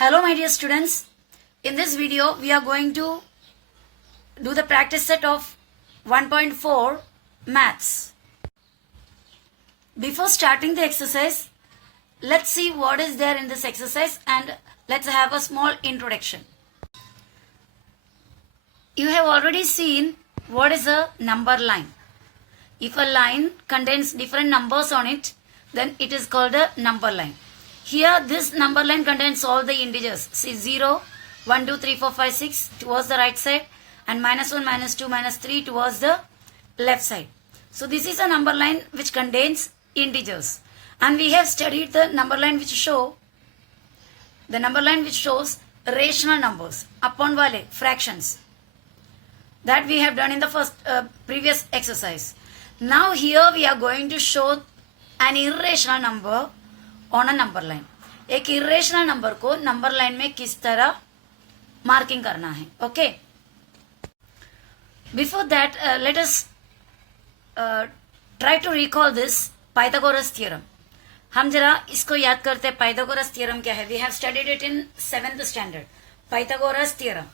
Hello my dear students, in this video we are going to do the practice set of 1.4 maths. Before starting the exercise, let's see what is there in this exercise and let's have a small introduction. You have already seen what is a number line. If a line contains different numbers on it, then it is called a number line. Here this number line contains all the integers. See 0, 1, 2, 3, 4, 5, 6 towards the right side and minus 1, minus 2, minus 3 towards the left side. So this is a number line which contains integers. And we have studied the number line which shows rational numbers, upon wale, fractions. That we have done in the previous exercise. Now here we are going to show an irrational number on a number line. एक irrational number को number line में किस तरह marking करना है. Okay. Before that, let us try to recall this Pythagoras theorem. हम जरा इसको याद करते हैं. Pythagoras theorem क्या है? We have studied it in 7th standard. Pythagoras theorem.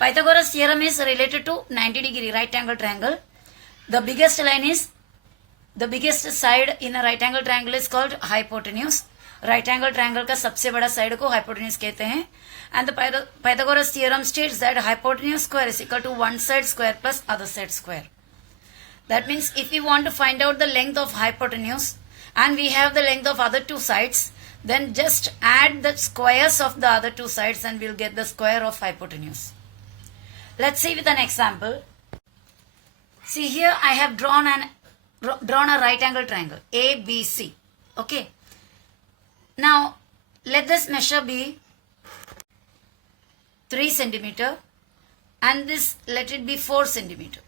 Pythagoras theorem is related to 90-degree right angle triangle. The biggest side in a right angle triangle is called hypotenuse. Right angle triangle का सबसे बड़ा side को hypotenuse कहते हैं. And the Pythagoras theorem states that hypotenuse square is equal to one side square plus other side square. That means if we want to find out the length of hypotenuse and we have the length of other two sides, then just add the squares of the other two sides and we'll get the square of hypotenuse. Let's see with an example. See here I have drawn a right angle triangle ABC. Okay. Now let this measure be 3 centimeter and this let it be 4 centimeter.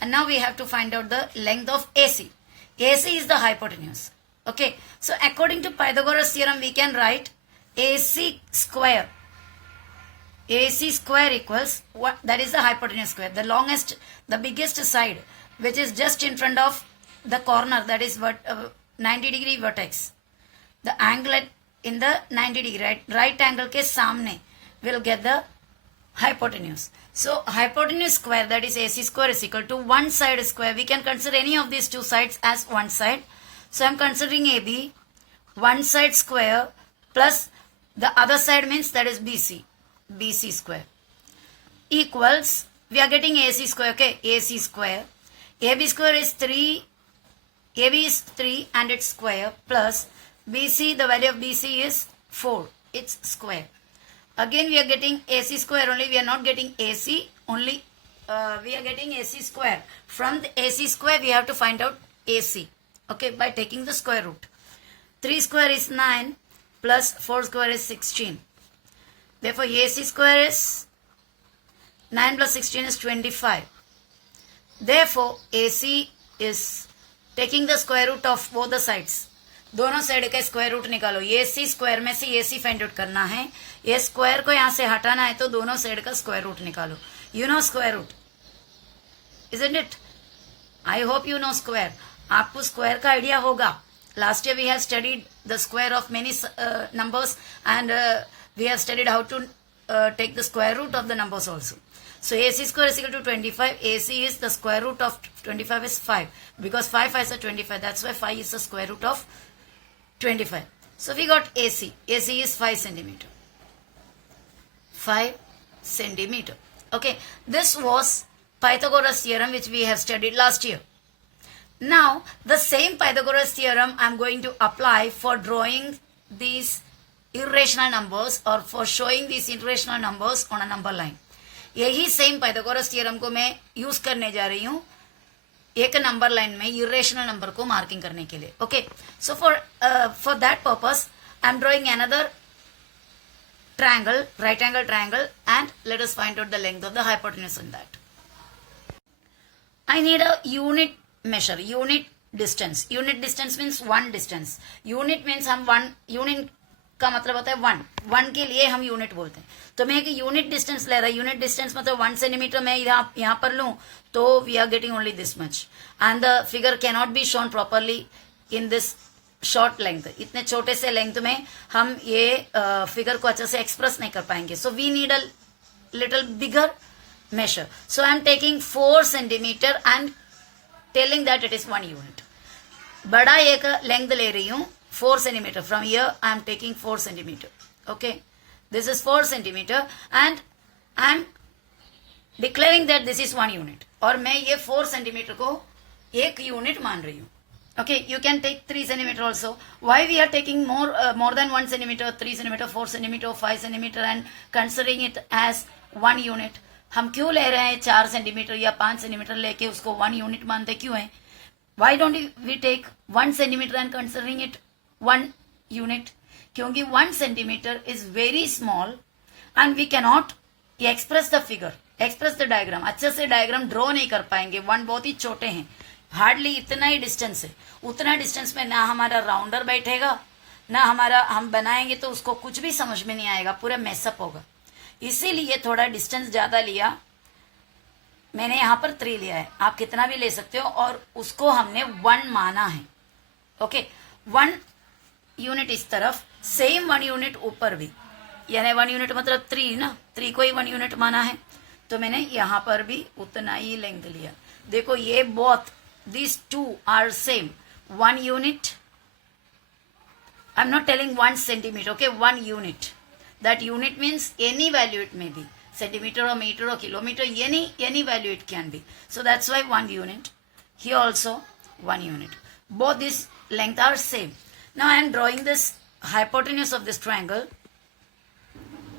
And now we have to find out the length of AC. AC is the hypotenuse. Okay. So according to Pythagoras theorem we can write AC square. AC square equals what? That is the hypotenuse square. The biggest side which is just in front of the corner, that is 90-degree vertex. The angle in the 90-degree right angle ke samne will get the hypotenuse. So hypotenuse square, that is AC square, is equal to one side square. We can consider any of these two sides as one side. So I am considering AB, one side square plus the other side means that is BC square equals, we are getting AC square, okay, AC square. AB square is 3, AB is 3 and its square plus BC, the value of BC is 4, its square. Again we are getting AC square only, we are not getting AC, only we are getting AC square. From the AC square we have to find out AC, okay, by taking the square root. 3 square is 9 plus 4 square is 16. Therefore AC square is 9 plus 16 is 25. Therefore AC is taking the square root of both the sides. दोनों side का square root निकालो. AC square में से AC find out करना है. ये square को यहाँ से हटाना है तो दोनों साइड का स्क्वायर रूट निकालो. You know square root, isn't it? I hope you know square. आपको स्क्वायर का आइडिया होगा. Last year we have studied the square of many numbers and we have studied how to take the square root of the numbers also. So AC square is equal to 25. AC is the square root of 25 is 5. Because 5 is a 25. That's why 5 is the square root of 25. So we got AC. AC is 5 centimeter. 5 centimeter. Okay. This was Pythagoras theorem which we have studied last year. Now the same Pythagoras theorem I am going to apply for drawing these irrational numbers or for showing these irrational numbers on a number line. यही same Pythagoras theorem को मैं use करने जा रही हूँ एक number line में irrational number को मार्किंग करने के लिए. Okay, so for that purpose I am drawing another triangle, right angle triangle, and let us find out the length of the hypotenuse in that. I need a unit measure, unit distance. Unit distance means one distance. Unit means हम one unit का मतलब होता है one के लिए हम unit बोलते हैं. तो मैं एक यूनिट डिस्टेंस ले रहा है. यूनिट डिस्टेंस मतलब 1 सेंटीमीटर मैं यहाँ पर लूं तो we are getting only this much and the figure can not be shown properly in this short length, इतने छोटे से लेंथ में हम ये फिगर को अच्छे से एक्सप्रेस नहीं कर पाएंगे. So we need a little bigger measure. So I am taking 4 centimeter and telling that it is 1 unit. बड़ा एक लेंथ ले रही हूँ 4 centimeter. From here I am taking 4 centimeter. Okay, this is 4 centimeter and I am declaring that this is 1 unit. और मैं ये 4 centimeter को एक यूनिट मान रही हूँ. Okay, you can take 3 centimeter also. Why we are taking more than 1 centimeter, 3 centimeter, 4 centimeter, 5 centimeter and considering it as 1 unit? हम क्यों ले रहे हैं 4 सेंटीमीटर या 5 सेंटीमीटर लेके उसको 1 यूनिट मानते क्यों है? Why don't we take 1 centimetre and considering it 1 unit? क्योंकि 1 centimetre is very small and we cannot express the figure, express the diagram. अच्छे से डायग्राम ड्रॉ नहीं कर पाएंगे. 1 बहुत ही छोटे हैं, हार्डली इतना ही डिस्टेंस है. उतना डिस्टेंस में ना हमारा राउंडर बैठेगा, ना हमारा हम बनाएंगे तो उसको कुछ भी समझ में नहीं आएगा, पूरा मेसअप होगा. इसीलिए थोड़ा डिस्टेंस ज्यादा लिया. मैंने यहां पर 3 लिया है, आप कितना भी ले सकते हो और उसको हमने 1 माना है. ओके, 1 यूनिट इस तरफ, सेम 1 यूनिट ऊपर भी, यानी 1 यूनिट मतलब 3 ना, 3 को ही 1 यूनिट माना है. तो मैंने यहां पर भी उतना ही लेंथ लिया. देखो ये both these 2 are same 1 unit. I'm not telling 1 centimeter. Okay, 1 unit. That unit means any value it may be, centimeter or meter or kilometer, any value it can be. So that's why 1 unit. Here also 1 unit. Both this length are same. Now I am drawing this hypotenuse of this triangle.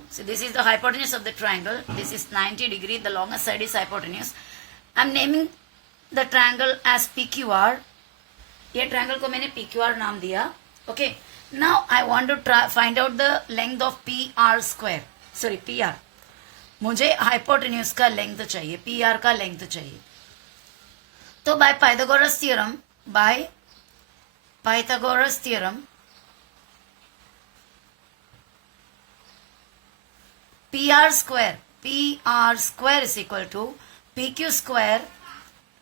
So this is the hypotenuse of the triangle. This is 90 degree. The longest side is hypotenuse. I am naming the triangle as PQR. ये triangle को मैंने PQR नाम दिया. Okay. Now I want to find out the length of PR square. Sorry, PR. मुझे hypotenuse का length चाहिए, PR का length चाहिए. तो by Pythagoras theorem, PR square is equal to PQ square.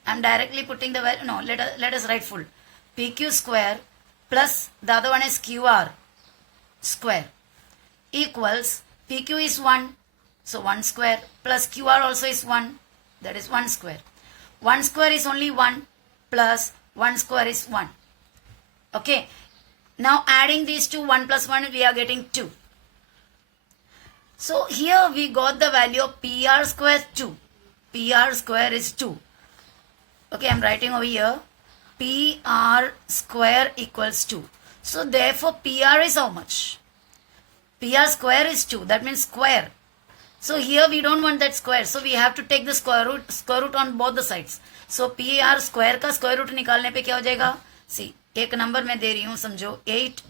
I'm directly putting the value. No, let us write full. PQ square plus the other one is QR square equals PQ is 1, so 1 square plus QR also is 1, that is 1 square. 1 square is only 1 plus 1 square is 1. Okay, now adding these two, 1 plus 1, we are getting 2. So here we got the value of PR square 2. PR square is 2. Okay, I'm writing over here. PR square equals 2. So therefore PR is how much? PR square is 2. That means square. So here we don't want that square. So we have to take the square root on both the sides. So PR square का square root निकालने पे क्या हो जाएगा? See, एक number मैं दे रही हूँ, समझो 8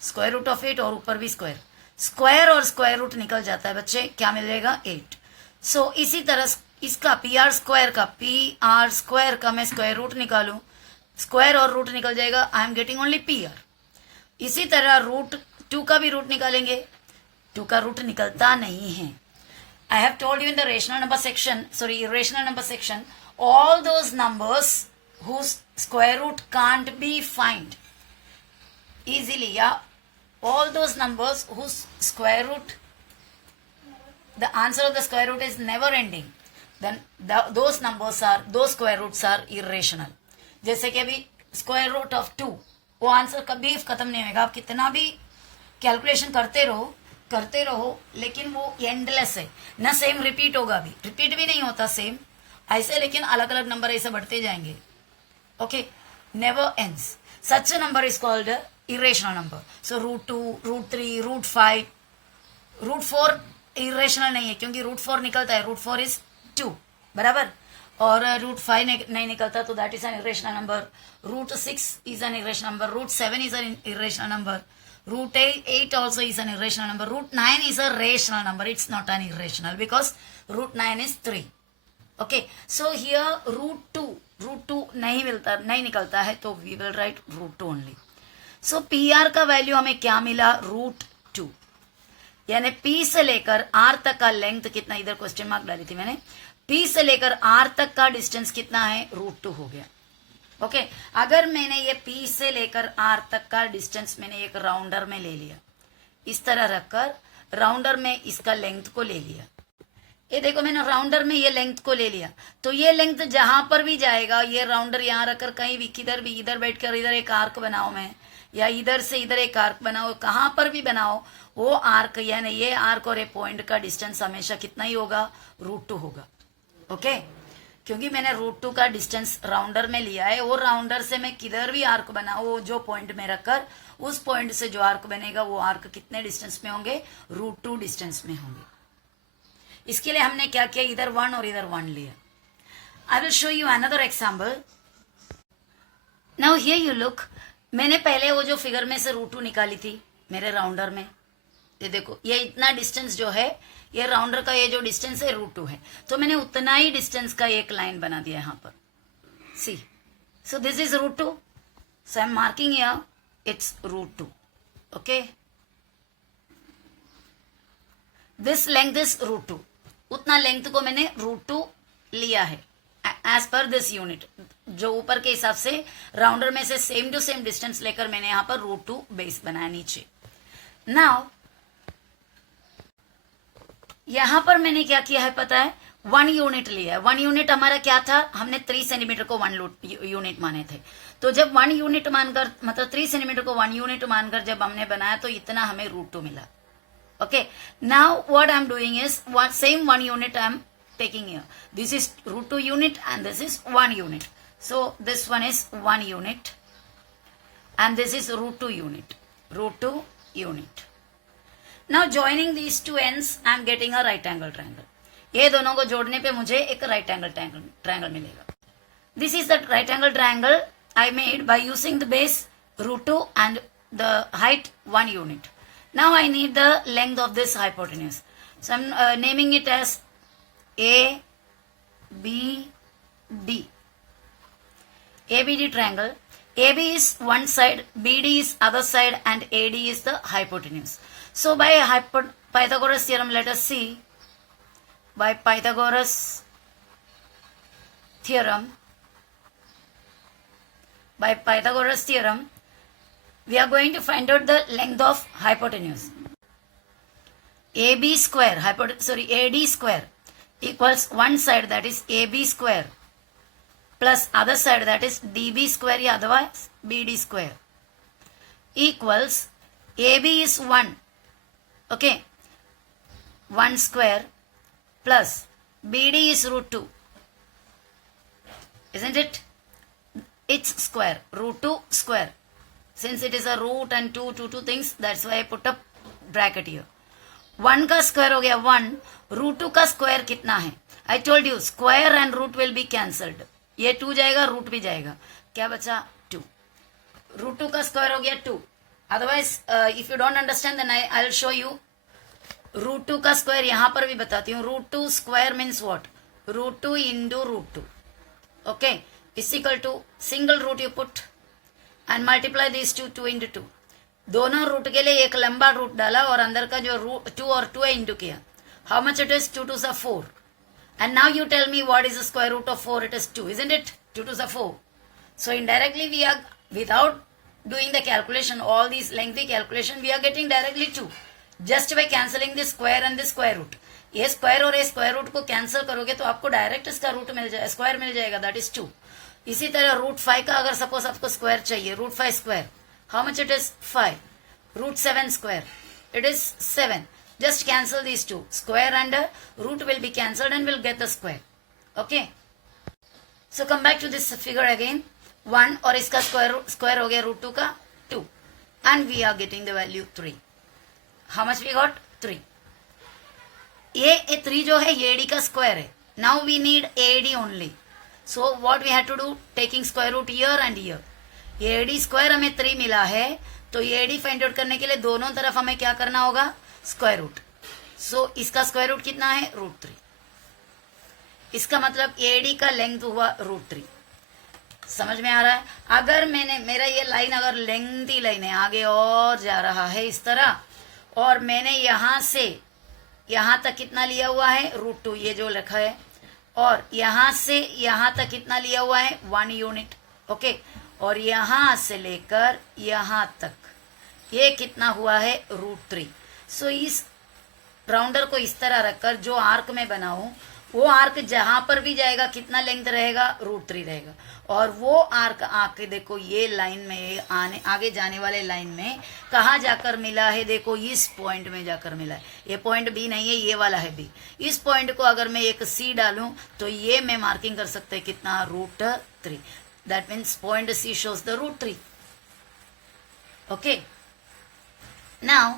square root of 8 और ऊपर भी square. Square और square root निकल जाता है बच्चे, क्या मिलेगा? 8. So इसी तरह इसका PR square का मैं square root निकालूं, स्क्वायर और रूट निकल जाएगा. I am getting only PR. इसी तरह रूट 2 का भी रूट निकालेंगे, 2 का रूट निकलता नहीं है. I have told you in the rational number section, sorry irrational number section, all those numbers whose square root can't be find easily, या all those numbers whose square root, the answer of the square root is never ending, then those numbers are, those square roots are irrational. जैसे कि अभी square root of 2, वो answer कभी खत्म नहीं होगा. आप कितना भी कैलकुलेशन करते रहो लेकिन वो एंडलेस है ना. सेम रिपीट होगा, भी रिपीट भी नहीं होता सेम ऐसे, लेकिन अलग अलग नंबर ऐसे बढ़ते जाएंगे. Okay, never ends. Such a number is called irrational number. So root 2, root 3, root 5, root 4 irrational नहीं है क्योंकि रूट 4 निकलता है. रूट 4 इज 2, बराबर. और रूट 5 नहीं निकलता तो that is an irrational number. Root 6 is an irrational number. Root 7 is an irrational number. Root 8 also is an irrational number. Root 9 is a rational number. It's not an irrational because root 9 is 3. Okay. So here root 2 नहीं निकलता है तो we will write root 2 only. So PR का value हमें क्या मिला? root 2. यानी P से लेकर R तक का लेंथ कितना, इधर क्वेश्चन मार्क डाली थी मैंने. P से लेकर R तक का डिस्टेंस कितना है? root 2 हो गया. ओके अगर मैंने ये P से लेकर R तक का डिस्टेंस मैंने एक राउंडर में ले लिया, इस तरह रखकर राउंडर में इसका लेंथ को ले लिया, ये देखो मैंने राउंडर में ये लेंथ को ले लिया, तो ये लेंथ जहां पर भी जाएगा, ये राउंडर यहाँ रखकर कहीं भी किधर भी, इधर बैठकर इधर एक आर्क बनाओ मैं, या इधर से इधर एक आर्क बनाओ, कहां पर भी बनाओ, वो आर्क यानी ये आर्क और ये पॉइंट का डिस्टेंस हमेशा कितना ही होगा, √2 होगा। ओके क्योंकि मैंने √2 का डिस्टेंस राउंडर में लिया है, वो राउंडर से मैं किधर भी आर्क बनाओ, वो जो पॉइंट में रखकर उस पॉइंट से जो आर्क बनेगा वो आर्क कितने डिस्टेंस में होंगे, √2 डिस्टेंस में होंगे। इसके लिए हमने क्या किया, इधर 1 और इधर 1 लिया। I will show you another example. Now here you look, मैंने पहले वो जो फिगर में से √2 निकाली थी मेरे राउंडर में, ये देखो ये इतना डिस्टेंस जो है, ये राउंडर का ये जो डिस्टेंस है √2 है, तो मैंने उतना ही डिस्टेंस का एक लाइन बना दिया यहाँ पर। See so this is √2, so I am marking here it's √2। Okay this length is √2, उतना लेंथ को मैंने √2 लिया है एज पर दिस यूनिट, जो ऊपर के हिसाब से राउंडर में से सेम टू सेम डिस्टेंस लेकर मैंने यहाँ पर √2 बेस बनाया नीचे। नाउ यहां पर मैंने क्या किया है पता है, 1 यूनिट लिया है। 1 यूनिट हमारा क्या था, हमने 3 सेंटीमीटर को 1 यूनिट माने थे, तो जब 1 यूनिट मानकर मतलब 3 सेंटीमीटर को 1 यूनिट मानकर जब हमने बनाया तो इतना हमें √2 मिला। Okay, now what I'm doing is same 1 unit I'm taking here. This is √2 unit and this is 1 unit. So this one is 1 unit and this is √2 unit. √2 unit. Now joining these two ends I'm getting a right angle triangle. ये दोनों को जोड़ने पे मुझे एक right angle triangle मिलेगा. This is the right angle triangle I made by using the base √2 and the height 1 unit. Now I need the length of this hypotenuse. So I'm naming it as A, B, D. ABD triangle. AB is one side, BD is other side, and AD is the hypotenuse. So by Pythagoras theorem, let us see. By Pythagoras theorem, we are going to find out the length of hypotenuse. AD square equals one side, that is AB square, plus other side, that is DB square, या otherwise BD square, equals AB is 1, okay, 1 square, plus BD is √2, isn't it? It's square, √2 square. Since it is a root and two things, that's why I put up bracket here. 1 का square हो गया 1, √2 का square कितना है? I told you square and root will be cancelled. ये 2 जाएगा, root भी जाएगा, क्या बचा 2. √2 का स्क्वायर हो गया 2. Otherwise if you don't understand then I'll show you. √2 का स्क्वायर यहाँ पर भी बताती हूँ. √2 square means what? √2 into √2. Okay, is equal to single root you put and multiply these two into 2. दोनों रूट के लिए एक लंबा रूट डाला और अंदर का जो रूट 2 और 2 है इंटू किया. How much it is? 2 2s are 4. And now you tell me what is the square root of 4? It is 2, isn't it? 2 2s are 4. So indirectly we are, without doing the calculation, all these lengthy calculation, we are getting directly 2. Just by cancelling the square and the square root. ये square और ये square root को cancel करोगे तो आपको direct इसका root मिल जाएगा, square मिल जाएगा, दैट इज 2. इसी तरह √5 का अगर सपोज आपको स्क्वायर चाहिए, √5 square, how much it is 5. √7 square, it is 7. Just cancel these 2, square and root will be cancelled and will get the square. Okay, so come back to this figure again. 1 और इसका square हो गया √2 का 2 and we are getting the value 3. How much we got 3. ये 3 जो है ये AD का स्क्वायर है. Now we need AD only. So what we have to do, taking square root here and here. ये AD स्क्वायर हमें 3 मिला है, तो ये AD फाइंड आउट करने के लिए दोनों तरफ हमें क्या करना होगा, स्क्वायर रूट. सो इसका स्क्वायर रूट कितना है, √3. इसका मतलब AD का लेंथ हुआ √3. समझ में आ रहा है? अगर मेरा ये लाइन अगर लेंथी लाइन है, आगे और जा रहा है इस तरह, और मैंने यहां से यहां तक कितना लिया हुआ है, √2, ये जो लिखा है, और यहां से यहां तक कितना लिया हुआ है, 1 यूनिट. ओके, और यहाँ से लेकर यहाँ तक ये कितना हुआ है, √3। सो इस राउंडर को इस तरह रखकर जो आर्क में बनाऊं, वो आर्क जहां पर भी जाएगा कितना लेंथ रहेगा, √3 रहेगा। और वो आर्क आके देखो ये लाइन में आगे जाने वाले लाइन में कहाँ जाकर मिला है, देखो इस पॉइंट में जाकर मिला है। ये पॉइंट बी नहीं है, ये वाला है बी। इस पॉइंट को अगर मैं एक सी डालूं तो ये मैं मार्किंग कर सकते हैं कितना, √3। That means point C shows the √3। Okay, now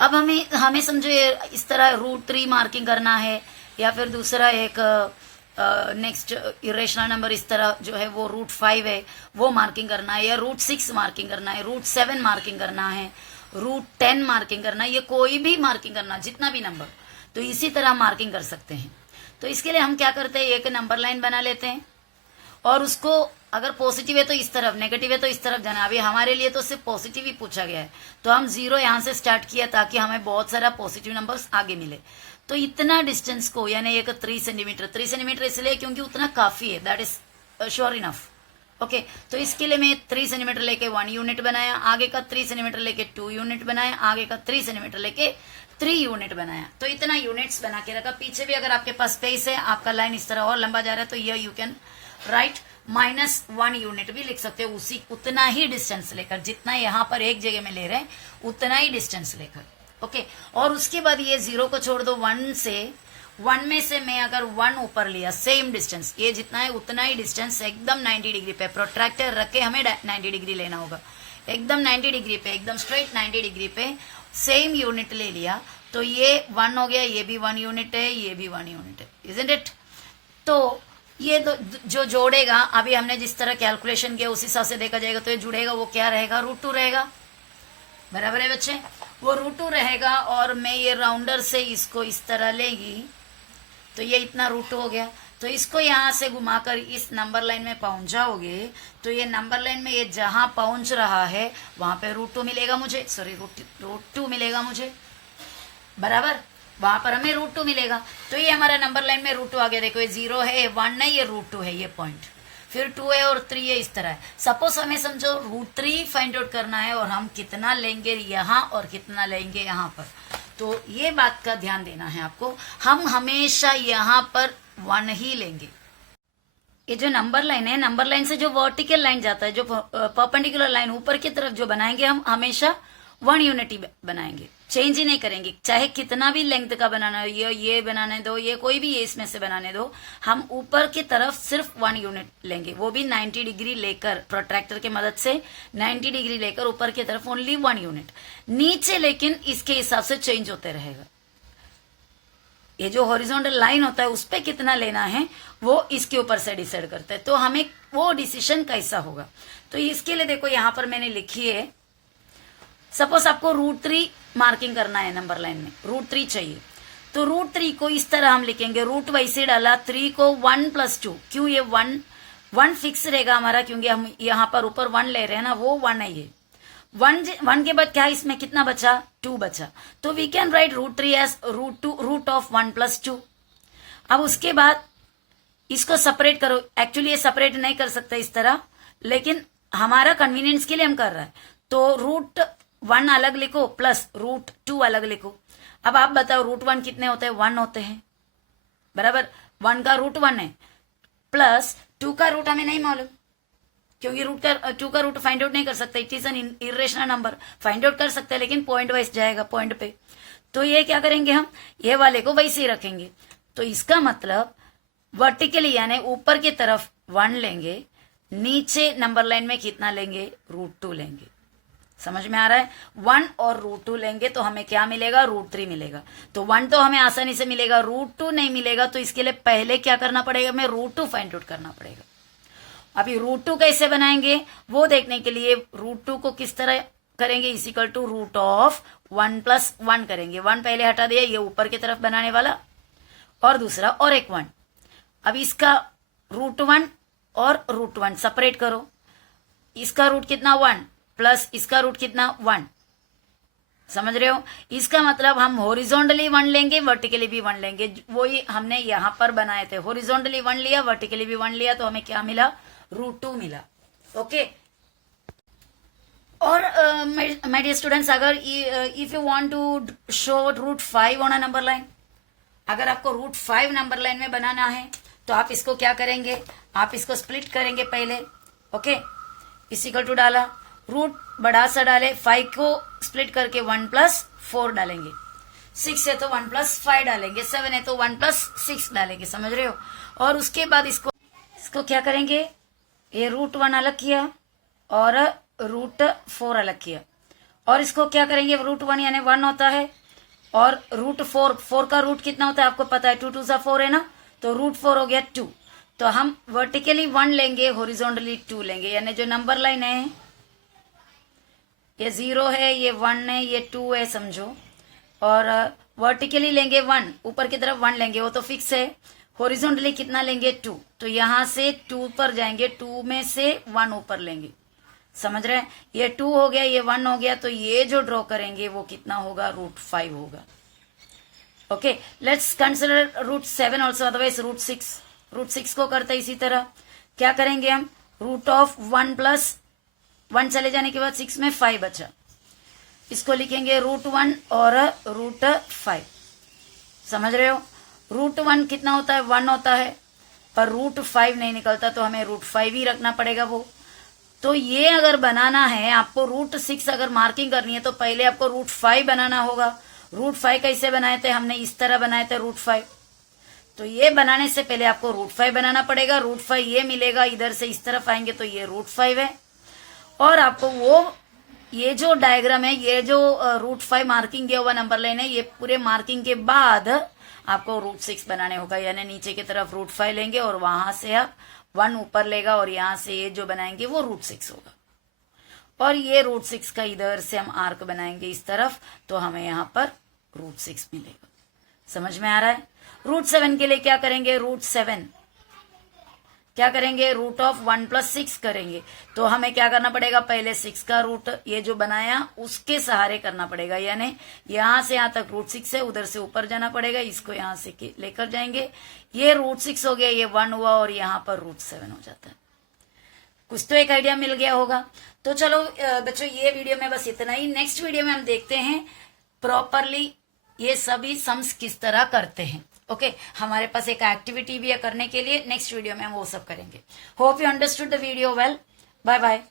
अब हमें समझो इस तरह √3 मार्किंग करना है, या फिर दूसरा एक नेक्स्ट इरेशनल नंबर इस तरह जो है वो √5 है वो मार्किंग करना है, या √6 मार्किंग करना है, √7 मार्किंग करना है, √10 मार्किंग करना है, ये कोई भी मार्किंग करना, जितना भी नंबर, तो इसी तरह मार्किंग कर सकते हैं। तो इसके लिए हम क्या करते हैं, एक नंबर लाइन बना लेते हैं और उसको अगर पॉजिटिव है तो इस तरफ, नेगेटिव है तो इस तरफ जाना। अभी हमारे लिए तो सिर्फ पॉजिटिव ही पूछा गया है, तो हम 0 यहाँ से स्टार्ट किया ताकि हमें बहुत सारा पॉजिटिव नंबर्स आगे मिले। तो इतना डिस्टेंस को, यानी एक 3 सेंटीमीटर, 3 सेंटीमीटर इसलिए क्योंकि उतना काफी है, that is sure enough. Okay, तो इसके लिए मैं 3 सेंटीमीटर लेके 1 यूनिट बनाया, आगे का 3 सेंटीमीटर लेके 2 यूनिट बनाया, आगे का 3 सेंटीमीटर लेके 3 यूनिट बनाया। तो इतना यूनिट्स बना के रखा। पीछे भी अगर आपके पास स्पेस है, आपका लाइन इस तरह और लंबा जा रहा है, तो यह यू कैन राइट -1 यूनिट भी लिख सकते हो, उसी उतना ही डिस्टेंस लेकर, जितना यहाँ पर एक जगह में ले रहे हैं उतना ही डिस्टेंस लेकर। ओके, और उसके बाद ये 0 को छोड़ दो, 1 में से मैं अगर 1 ऊपर लिया, सेम डिस्टेंस, ये जितना है उतना ही डिस्टेंस एकदम 90 डिग्री पे, प्रोट्रैक्टर रख के हमें 90 डिग्री लेना होगा, एकदम 90 डिग्री पे, एकदम स्ट्रेट 90 डिग्री पे सेम यूनिट ले लिया, तो ये 1 हो गया, ये भी 1 यूनिट है, ये भी 1 यूनिट है, इजंट इट। तो ये जो जोड़ेगा, अभी हमने जिस तरह कैलकुलेशन किया उस हिसाब से देखा जाएगा, तो ये जुड़ेगा वो क्या रहेगा, √2 रहेगा। बराबर है बच्चे, वो √2 रहेगा। और मैं ये राउंडर से इसको इस तरह लेगी तो ये इतना √2 हो गया। तो इसको यहाँ से घुमाकर इस नंबर लाइन में पहुंच जाओगे, तो ये नंबर लाइन में ये जहां पहुंच रहा है वहां पे √2 मिलेगा मुझे, सॉरी √2 मिलेगा मुझे, बराबर, वहां पर हमें √2 मिलेगा। तो ये हमारा नंबर लाइन में √2 आ गया। देखो ये 0 है, ये 1 नहीं, ये √2 है, ये पॉइंट, फिर 2 है और 3 है, इस तरह है। सपोज हमें समझो √3 फाइंड आउट करना है और हम कितना लेंगे यहाँ और कितना लेंगे यहाँ पर, तो ये बात का ध्यान देना है आपको, हम हमेशा यहाँ पर 1 ही लेंगे। ये जो नंबर लाइन है, नंबर लाइन से जो वर्टिकल लाइन जाता है, जो परपेंडिकुलर लाइन ऊपर की तरफ जो बनाएंगे, हम हमेशा 1 यूनिट ही बनाएंगे, चेंज ही नहीं करेंगे। चाहे कितना भी लेंथ का बनाना हो, ये बनाने दो, ये कोई भी ये इसमें से बनाने दो, हम ऊपर की तरफ सिर्फ 1 यूनिट लेंगे, वो भी 90 डिग्री लेकर, प्रोट्रैक्टर की मदद से 90 डिग्री लेकर ऊपर की तरफ ओनली 1 यूनिट। नीचे लेकिन इसके हिसाब से चेंज होते रहेगा। ये जो हॉरिजॉन्टल लाइन होता है उस पर कितना लेना है वो इसके ऊपर से डिसाइड करता है, तो हमें वो डिसीजन कैसा होगा। तो इसके लिए देखो यहाँ पर मैंने लिखी है, सपोज आपको √3 मार्किंग करना है, नंबर लाइन में √3 चाहिए, तो √3 को इस तरह हम लिखेंगे, रूट वैसे डाला, 3 को 1 + 2, क्यों ये 1 फिक्स रहेगा हमारा, क्योंकि हम यहाँ पर ऊपर 1 ले रहे हैं ना, वो 1 है। ये 1 के बाद क्या है, इसमें कितना बचा, 2 बचा, तो वी कैन राइट √3 एज √1 + 2। अब उसके बाद इसको सेपरेट करो, एक्चुअली ये सेपरेट नहीं कर सकते इस तरह, लेकिन हमारा कन्वीनियंस के लिए हम कर रहे हैं, तो √1 अलग लिखो प्लस √2 अलग लिखो। अब आप बताओ √1 कितने होते हैं, 1 होते हैं, बराबर, 1 का √1 है, प्लस 2 का रूट हमें नहीं मालूम, क्योंकि 2 का रूट फाइंड आउट नहीं कर सकते, it is an irrational number, find out कर सकते हैं लेकिन पॉइंट वाइज जाएगा, पॉइंट पे। तो ये क्या करेंगे, हम ये वाले को वैसे ही रखेंगे। तो इसका मतलब वर्टिकली यानी ऊपर की तरफ 1 लेंगे, नीचे नंबर लाइन में कितना लेंगे, √2 लेंगे। समझ में आ रहा है, 1 और √2 लेंगे तो हमें क्या मिलेगा, √3 मिलेगा। तो 1 तो हमें आसानी से मिलेगा, √2 नहीं मिलेगा, तो इसके लिए पहले क्या करना पड़ेगा, हमें √2 फाइंड आउट करना पड़ेगा। अभी √2 कैसे बनाएंगे वो देखने के लिए √2 को किस तरह करेंगे, इज इक्वल टू √1 + 1 करेंगे। 1 पहले हटा दिया, ये ऊपर की तरफ बनाने वाला, और दूसरा और एक 1। अब इसका √1 और √1 सेपरेट करो, इसका रूट कितना 1 प्लस इसका रूट कितना 1, समझ रहे हो। इसका मतलब हम हॉरिजॉन्टली 1 लेंगे, वर्टिकली भी 1 लेंगे, वही हमने यहाँ पर बनाए थे, हॉरिजॉन्टली 1 लिया, वर्टिकली भी 1 लिया, तो हमें क्या मिला, √2 मिला. ओके. और माय डियर स्टूडेंट्स, अगर if you want to show √5 on a number line, अगर आपको √5 नंबर लाइन में बनाना है तो आप इसको क्या करेंगे, आप इसको स्प्लिट करेंगे पहले. ओके. इक्वल टू डाला, रूट बड़ा सा डाले, 5 को स्प्लिट करके 1+4 डालेंगे, 6 है तो 1+5 डालेंगे, 7 है तो 1+6 डालेंगे. समझ रहे हो. और उसके बाद इसको क्या करेंगे, ये √1 अलग किया और √4 अलग किया. और इसको क्या करेंगे, √1 यानी 1 होता है, और √4 का रूट कितना होता है आपको पता है, 2 2 4 है ना, तो √4 हो गया 2. तो हम वर्टिकली 1 लेंगे, हॉरिजॉन्टली 2 लेंगे. यानी जो नंबर लाइन है ये 0 है, ये 1 है, ये 2 है समझो. और वर्टिकली लेंगे 1, ऊपर की तरफ 1 लेंगे, वो तो फिक्स है. हॉरिजॉन्टली कितना लेंगे, 2. तो यहां से 2 पर जाएंगे, 2 में से 1 ऊपर लेंगे. समझ रहे हैं. ये 2 हो गया, ये 1 हो गया, तो ये जो ड्रॉ करेंगे वो कितना होगा, √5 होगा. Okay. Let's consider √7 also, otherwise √6. √6 को करते इसी तरह. क्या करेंगे हम, √1 चले जाने के बाद 6 में 5 बचा, इसको लिखेंगे √1 और √5. समझ रहे हो. √1 कितना होता है, 1 होता है, पर √5 नहीं निकलता, तो हमें √5 ही रखना पड़ेगा वो. तो ये अगर बनाना है आपको, √6 अगर मार्किंग करनी है तो पहले आपको √5 बनाना होगा. √5 कैसे बनाए थे, हमने इस तरह बनाए थे √5. तो ये बनाने से पहले आपको √5 बनाना पड़ेगा. √5 ये मिलेगा, इधर से इस तरफ आएंगे तो ये √5 है. और आपको वो ये जो डायग्राम है, ये जो √5 मार्किंग किया हुआ नंबर लाइन है, ये पूरे मार्किंग के बाद आपको √6 बनाने होगा. यानी नीचे की तरफ √5 लेंगे और वहां से आप 1 ऊपर लेगा, और यहां से ये जो बनाएंगे वो √6 होगा. और ये √6 का इधर से हम आर्क बनाएंगे इस तरफ, तो हमें यहाँ पर √6 मिलेगा. समझ में आ रहा है. √7 के लिए क्या करेंगे, √7 क्या करेंगे, √1+6 करेंगे. तो हमें क्या करना पड़ेगा, पहले 6 का रूट ये जो बनाया उसके सहारे करना पड़ेगा. यानी यहां से यहां तक √6 है, उधर से ऊपर जाना पड़ेगा, इसको यहां से लेकर जाएंगे. ये √6 हो गया, ये 1 हुआ, और यहाँ पर √7 हो जाता है. कुछ तो एक आइडिया मिल गया होगा. तो चलो बच्चों, ये वीडियो में बस इतना ही. नेक्स्ट वीडियो में हम देखते हैं प्रॉपरली ये सभी सम्स किस तरह करते हैं. ओके. हमारे पास एक एक्टिविटी भी है करने के लिए. नेक्स्ट वीडियो में हम वो सब करेंगे. Hope you understood the video well. Bye bye.